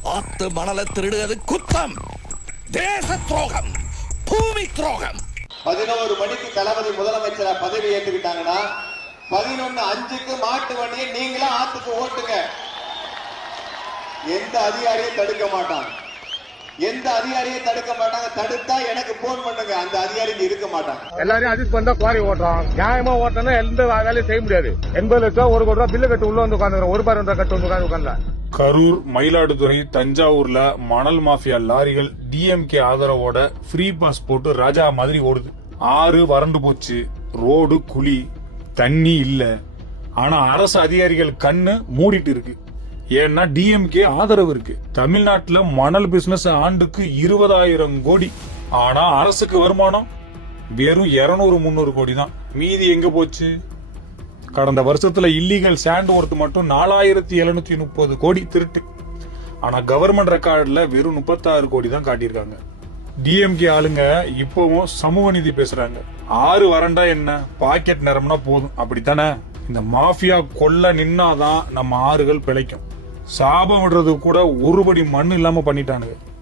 ஆத்து மணலை திருடுவது குத்தம், தேச துரோகம், பூமி துரோகம். 11 மணிக்கு தளபதி முதலமைச்சரா பதவி ஏற்றுக்கிட்டாங்கன்னா 11:05க்கு மாட்டு வண்டியை நீங்களா ஆத்துக்கு ஓட்டுங்க. எந்த அதிகாரியும் தடுக்க மாட்டாங்க. தடுத்தா எனக்கு போன் பண்ணுங்க. அந்த அதிகாரி இருக்க மாட்டாங்க. எல்லாரையும் அட்ஜஸ்ட் பண்ணா குவாரி ஓட்டுறோம். நியாயமா ஓட்டணும். எந்த வேலையும் செய்ய முடியாது. 80 லட்சம் 1 கோடி ரூபாய் பில்லு கட்டு உள்ள வந்து உட்காந்துக்கிறோம். 1 ரூபாய் கட்டு வந்து உட்காந்து. கரூர், மயிலாடுதுறை, தஞ்சாவூர்ல மணல் மாஃபியா லாரிகள் டிஎம்கே ஆதரவோட ஃப்ரீ பாஸ் போட்டு ராஜா மாதிரி ஓடுது. ஆறு வறண்டு போச்சு, ரோடு குழி, தண்ணி இல்ல. ஆனா அரசு அதிகாரிகள் கண்ணு மூடிட்டு இருக்கு. ஏன்னா டிஎம்கே ஆதரவு இருக்கு. தமிழ்நாட்டுல மணல் பிசினஸ் ஆண்டுக்கு 20,000 கோடி. ஆனா அரசுக்கு வருமானம் வெறும் 200-300 கோடி தான். மீதி எங்க போச்சு? கடந்த வருஷத்துல இல்லீகல் சாண்ட் ஒர்த் மட்டும் 4,730 கோடி திருட்டு. ஆனா கவர்மெண்ட் ரெக்கார்ட்ல வெறும் 36 கோடி தான் காட்டியிருக்காங்க. டிஎம்கே ஆளுங்க இப்பவும் சமூக நீதி பேசுறாங்க. ஆறு வறண்டா என்ன, பாக்கெட் நிரம்னா போதும், அப்படித்தானே? இந்த மாஃபியா கொல்ல நின்னாதான் நம்ம ஆறுகள் பிழைக்கும். சாபம் விடுறது கூட 1 படி மண் இல்லாம பண்ணிட்டானுங்க.